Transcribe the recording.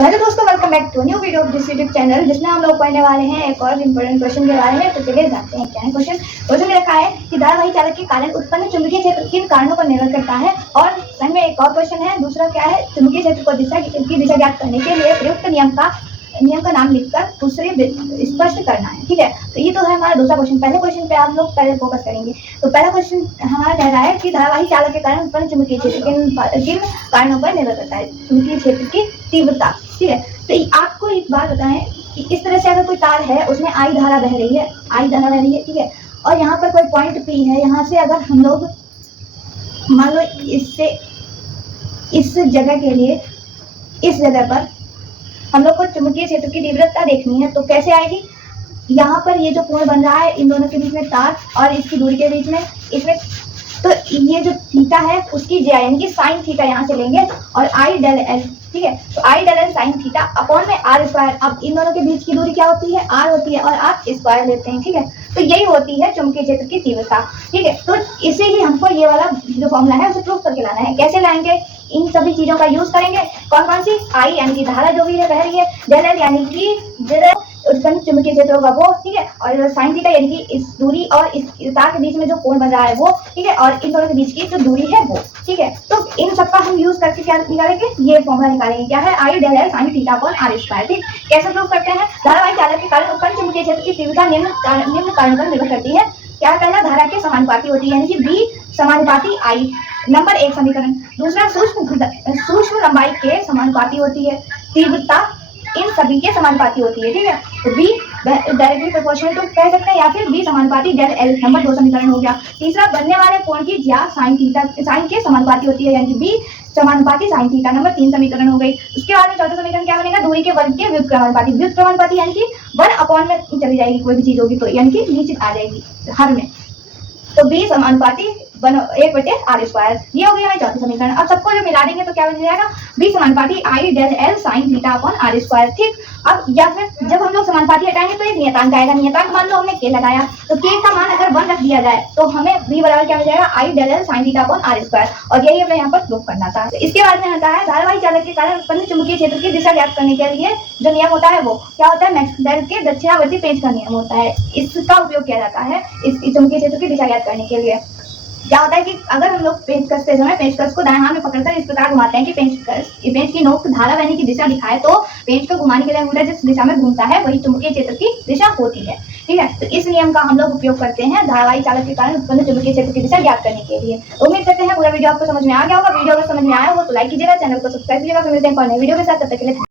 Hello दोस्तों, welcome back to new video of this YouTube channel, जिसमें हम लोग पढ़ने वाले हैं एक और इम्पोर्टेंट क्वेश्चन के बारे में। तो चलिए जानते हैं क्या है क्वेश्चन। क्वेश्चन में रखा है कि धारावाही चालक के कारण उत्पन्न चुंबकीय क्षेत्र किन कारणों पर निर्भर करता है। और संग में एक और क्वेश्चन है, दूसरा क्या है, चुंबकीय क्षेत्र को दिशा ज्ञात करने के लिए प्रयुक्त नियम का नाम लिखकर उसे स्पष्ट करना है। ठीक है, तो ये तो है हमारा दूसरा क्वेश्चन। पहले क्वेश्चन पे आप लोग पहले फोकस करेंगे। तो पहला क्वेश्चन हमारा कह रहा है कि धारावाही चालक के कारण उत्पन्न चुंबकीय क्षेत्र किन कारणों पर निर्भर करता है। चुंबकीय क्षेत्र की तीव्रता। ठीक है, तो आपको एक बात बताएं कि इस तरह से अगर कोई तार है, उसमें आई धारा बह रही है, ठीक है, और यहाँ पर कोई पॉइंट पी है, यहाँ से अगर हम लोग मान लो इससे इस जगह के लिए इस जगह पर हम लोग को चुंबकीय क्षेत्र की तीव्रता देखनी है, तो कैसे आएगी। यहाँ पर ये जो कोण बन रहा है इन दोनों के बीच में तार और इसकी दूरी के बीच में, इसमें तो ये जो थीटा है उसकी जेआई यानी कि साइन थीटा यहाँ से लेंगे और आई डेल एल। ठीक है, तो I del L sine theta upon में आर स्क्वायर। अब इन दोनों के बीच की दूरी क्या होती है, आर होती है, और आर स्क्वायर लेते हैं। ठीक है, तो यही होती है चुंबकीय क्षेत्र की तीव्रता। ठीक है, तो इसे ही हमको ये वाला जो फॉर्मूला है उसे प्रूफ करके लाना है। कैसे लाएंगे, इन सभी चीजों का यूज करेंगे। कौन कौन सी, आई यानी कि धारा जो भी है बह रही है, डेल एल यानी कि उत्पन्न चुंबकीय क्षेत्र होगा वो, ठीक है, और साइन थीटा यानी कि इस दूरी और इस तार के बीच में जो कोण बन रहा है वो, ठीक है, और इन दोनों के बीच की जो दूरी है वो। ठीक है, तो इन सबका हम यूज करके क्या निकालेंगे, ये फॉर्मूला निकालेंगे। क्या है, I del L sine theta upon R square. ठीक, कैसे प्रूव करते हैं, धारावाही चालक के कारण उत्पन्न चुंबकीय क्षेत्र की तीव्रता निम्न कारणों पर निर्भर करती है। क्या, पहला धारा के समानुपाती होती है यानी कि बी समानुपाती आई, नंबर एक समीकरण। दूसरा सूक्ष्म लंबाई के समानुपाती होती है, तीव्रता इन सभी के समानुपाती होती है। ठीक है, तो बी डायरेक्टली प्रोपोर्शनल टू कह सकते हैं, या फिर बी समानुपाती डेल एल, नंबर दो समीकरण हो गया। तीसरा बनने वाले कोण की ज्या साइन थीटा साइन के समानुपाती होती है यानी कि बी समानुपाती साइन थीटा, नंबर तीन समीकरण हो गई। उसके बाद में चौथा समीकरण क्या बनेगा, दूरी के वर्ग के व्युत्क्रमानुपाती यानी कि 1 अपॉन में चली जाएगी कोई भी चीज होगी तो, यानी कि नीचे आ जाएगी हर में, तो बी समानुपाती 1/r स्क्वायर। ये हो गया हमारी चौथी समीकरण। अब सबको जो मिला देंगे तो क्या बन जाएगा, बी समानुपाती I del L sine theta upon R square. ठीक, अब या फिर जब हम लोग समानुपाती हटाएंगे तो एक नियतांक आएगा। नियतांक मान लो हमने के लगाया, तो के का मान अगर 1 रख दिया जाए तो हमें बी बराबर क्या हो जाएगा, I del L sine theta upon R square. और यही हमें यहाँ पर प्रूफ करना था। इसके बाद में आता है धारावाही चालक के कारण उत्पन्न चुंबकीय क्षेत्र की दिशा ज्ञात करने के लिए जो नियम होता है वो क्या होता है, मैक्सवेल के दक्षिणावर्ती पेंच का नियम होता है। इसका उपयोग किया जाता है इस चुंबकीय क्षेत्र की दिशा ज्ञात करने के लिए। क्या होता है कि अगर हम लोग पेंच कसते समय पेंचकस को दाएं हाथ में पकड़कर इस प्रकार घुमाते हैं कि पेंच की नोक धारा बहने की दिशा दिखाए, तो पेंच को घुमाने के लिए अंगूठा जिस दिशा में घूमता है वही चुंबकीय क्षेत्र की दिशा होती है। ठीक है, तो इस नियम का हम लोग उपयोग करते हैं धारावाही चालक के कारण उत्पन्न चुंबकीय क्षेत्र की दिशा ज्ञात करने के लिए। उम्मीद करते हैं पूरा वीडियो आपको समझ में आ गया होगा। वीडियो अगर समझ में आया हो तो लाइक कीजिएगा, चैनल को सब्सक्राइब कीजिएगा। फिर मिलते हैं एक और नए वीडियो के साथ, तब तक के लिए।